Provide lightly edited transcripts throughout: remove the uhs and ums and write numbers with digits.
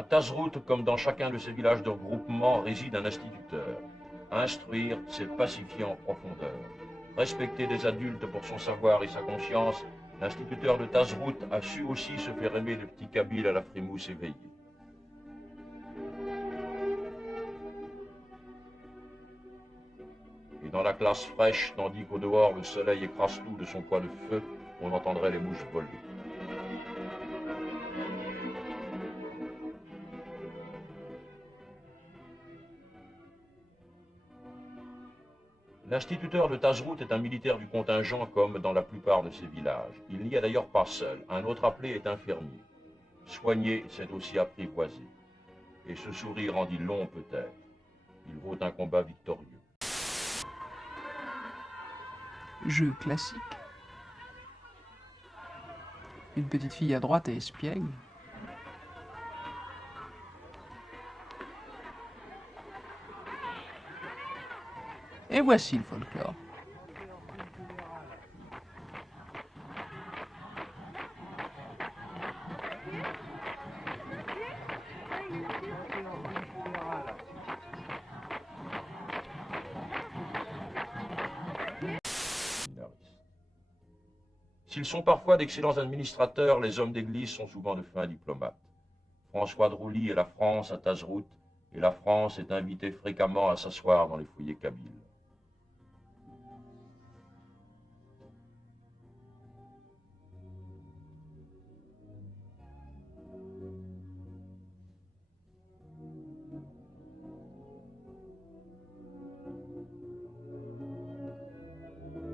À Tazrout, comme dans chacun de ces villages de regroupement, réside un instituteur. Instruire, c'est pacifier en profondeur. Respecter des adultes pour son savoir et sa conscience, l'instituteur de Tazrout a su aussi se faire aimer le petit Kabyle à la frimousse éveillée. Et dans la classe fraîche, tandis qu'au dehors le soleil écrase tout de son poids de feu, on entendrait les mouches voler. L'instituteur de Tazrout est un militaire du contingent comme dans la plupart de ces villages. Il n'y est d'ailleurs pas seul. Un autre appelé est infirmier. Soigner, c'est aussi apprivoiser. Et ce sourire en dit long peut-être. Il vaut un combat victorieux. Jeu classique. Une petite fille à droite et espiègle. Et voici le folklore. S'ils sont parfois d'excellents administrateurs, les hommes d'église sont souvent de fins diplomates. François Drouly et la France à Tazrout, et la France est invitée fréquemment à s'asseoir dans les foyers kabyles.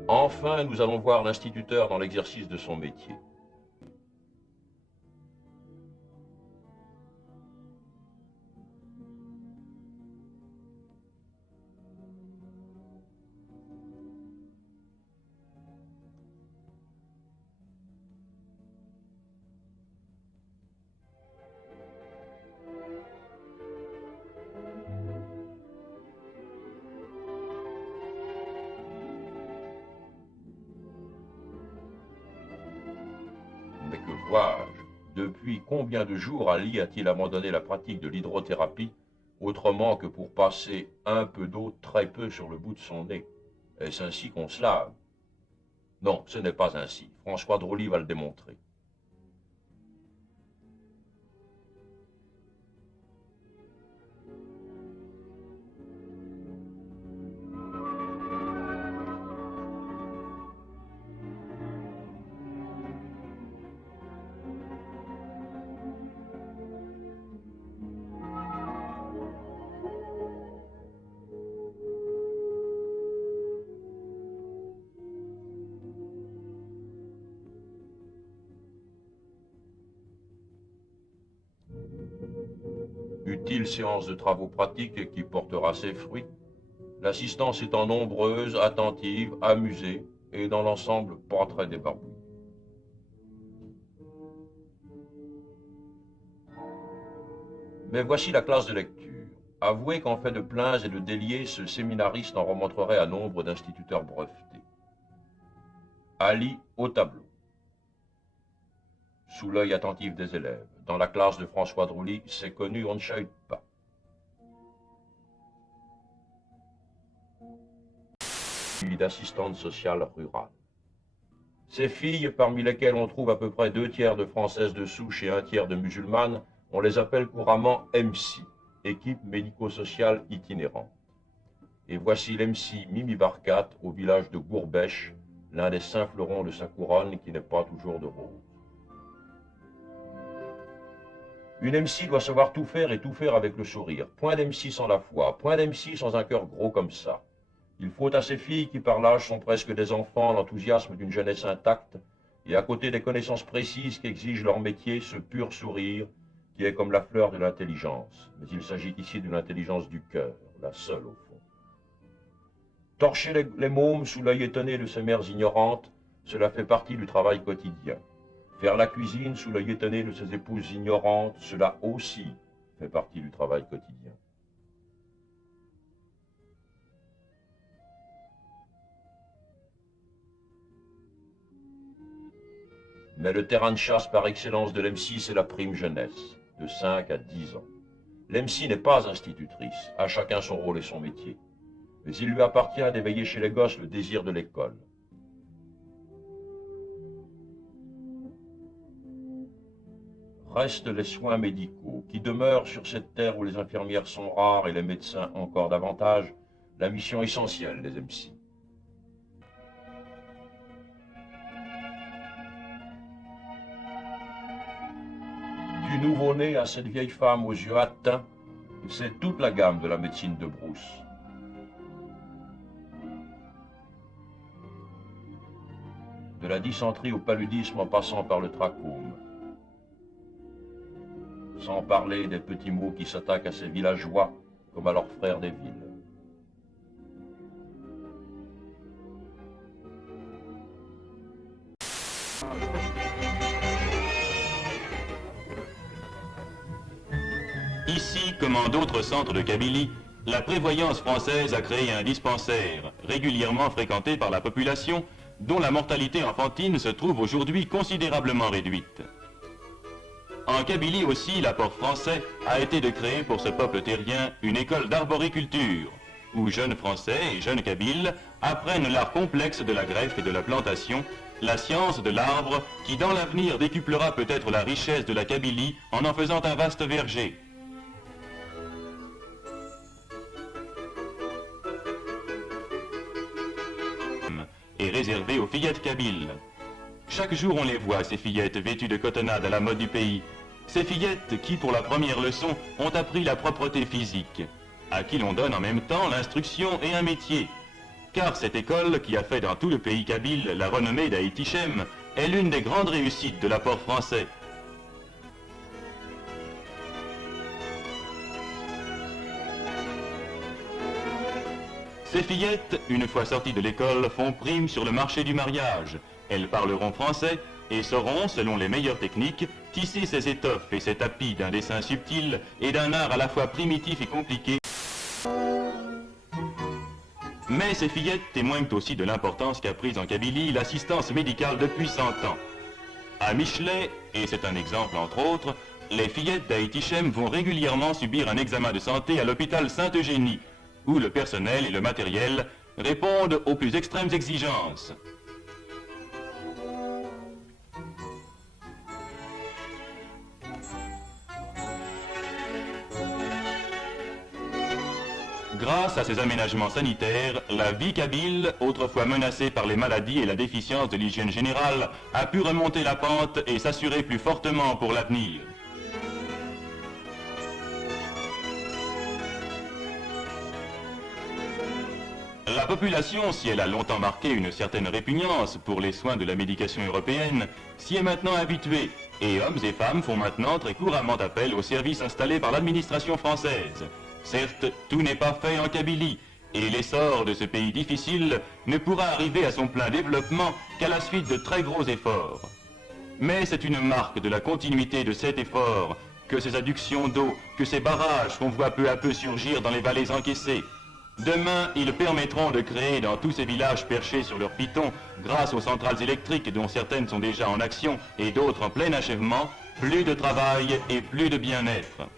Enfin, nous allons voir l'instituteur dans l'exercice de son métier. Mais que vois-je? Depuis combien de jours Ali a-t-il abandonné la pratique de l'hydrothérapie, autrement que pour passer un peu d'eau très peu sur le bout de son nez? Est-ce ainsi qu'on se lave? Non, ce n'est pas ainsi. François Drouly va le démontrer. Utile séance de travaux pratiques qui portera ses fruits. L'assistance étant nombreuse, attentive, amusée et dans l'ensemble pas très débarbouillée. Mais voici la classe de lecture. Avouez qu'en fait de pleins et de déliés, ce séminariste en remonterait à nombre d'instituteurs brevetés. Ali au tableau. Sous l'œil attentif des élèves. Dans la classe de François Drouly, c'est connu, on ne chahute pas. D'assistante sociale rurale. Ces filles, parmi lesquelles on trouve à peu près 2 tiers de françaises de souche et 1 tiers de musulmanes, on les appelle couramment MC, équipe médico-sociale itinérante. Et voici l'MC Mimi Barkat au village de Gourbèche, l'un des 5 fleurons de sa couronne qui n'est pas toujours de rose. Une MC doit savoir tout faire et tout faire avec le sourire. Point d'MC sans la foi, point d'MC sans un cœur gros comme ça. Il faut à ces filles qui par l'âge sont presque des enfants, l'enthousiasme d'une jeunesse intacte, et à côté des connaissances précises qu'exige leur métier, ce pur sourire, qui est comme la fleur de l'intelligence. Mais il s'agit ici d'une intelligence du cœur, la seule au fond. Torcher les mômes sous l'œil étonné de ces mères ignorantes, cela fait partie du travail quotidien. Faire la cuisine sous l'œil étonné de ses épouses ignorantes, cela aussi fait partie du travail quotidien. Mais le terrain de chasse par excellence de l'M6, c'est la prime jeunesse. de 5 à 10 ans. L'MC n'est pas institutrice, à chacun son rôle et son métier. Mais il lui appartient d'éveiller chez les gosses le désir de l'école. Restent les soins médicaux, qui demeurent sur cette terre où les infirmières sont rares et les médecins encore davantage, la mission essentielle des MC. Du nouveau-né à cette vieille femme aux yeux atteints, c'est toute la gamme de la médecine de Brousse. De la dysenterie au paludisme en passant par le trachome. Sans parler des petits mots qui s'attaquent à ces villageois comme à leurs frères des villes. Ici, comme en d'autres centres de Kabylie, la prévoyance française a créé un dispensaire, régulièrement fréquenté par la population, dont la mortalité enfantine se trouve aujourd'hui considérablement réduite. En Kabylie aussi, l'apport français a été de créer pour ce peuple terrien une école d'arboriculture, où jeunes Français et jeunes Kabyles apprennent l'art complexe de la greffe et de la plantation, la science de l'arbre qui dans l'avenir décuplera peut-être la richesse de la Kabylie en faisant un vaste verger. Est réservé aux fillettes kabyles. Chaque jour on les voit, ces fillettes vêtues de cotonnade à la mode du pays. Ces fillettes qui, pour la première leçon, ont appris la propreté physique, à qui l'on donne en même temps l'instruction et un métier. Car cette école, qui a fait dans tout le pays kabyle la renommée d'Haïti-Chem, est l'une des grandes réussites de l'apport français. Ces fillettes, une fois sorties de l'école, font prime sur le marché du mariage. Elles parleront français et sauront, selon les meilleures techniques, tisser ces étoffes et ces tapis d'un dessin subtil et d'un art à la fois primitif et compliqué. Mais ces fillettes témoignent aussi de l'importance qu'a prise en Kabylie l'assistance médicale depuis 100 ans. À Michelet, et c'est un exemple entre autres, les fillettes d'Haïti-Chem vont régulièrement subir un examen de santé à l'hôpital Sainte-Eugénie, où le personnel et le matériel répondent aux plus extrêmes exigences. Grâce à ces aménagements sanitaires, la vie kabyle, autrefois menacée par les maladies et la déficience de l'hygiène générale, a pu remonter la pente et s'assurer plus fortement pour l'avenir. La population, si elle a longtemps marqué une certaine répugnance pour les soins de la médication européenne, s'y est maintenant habituée, et hommes et femmes font maintenant très couramment appel aux services installés par l'administration française. Certes, tout n'est pas fait en Kabylie, et l'essor de ce pays difficile ne pourra arriver à son plein développement qu'à la suite de très gros efforts. Mais c'est une marque de la continuité de cet effort que ces adductions d'eau, que ces barrages qu'on voit peu à peu surgir dans les vallées encaissées. Demain, ils permettront de créer dans tous ces villages perchés sur leurs pitons, grâce aux centrales électriques dont certaines sont déjà en action et d'autres en plein achèvement, plus de travail et plus de bien-être.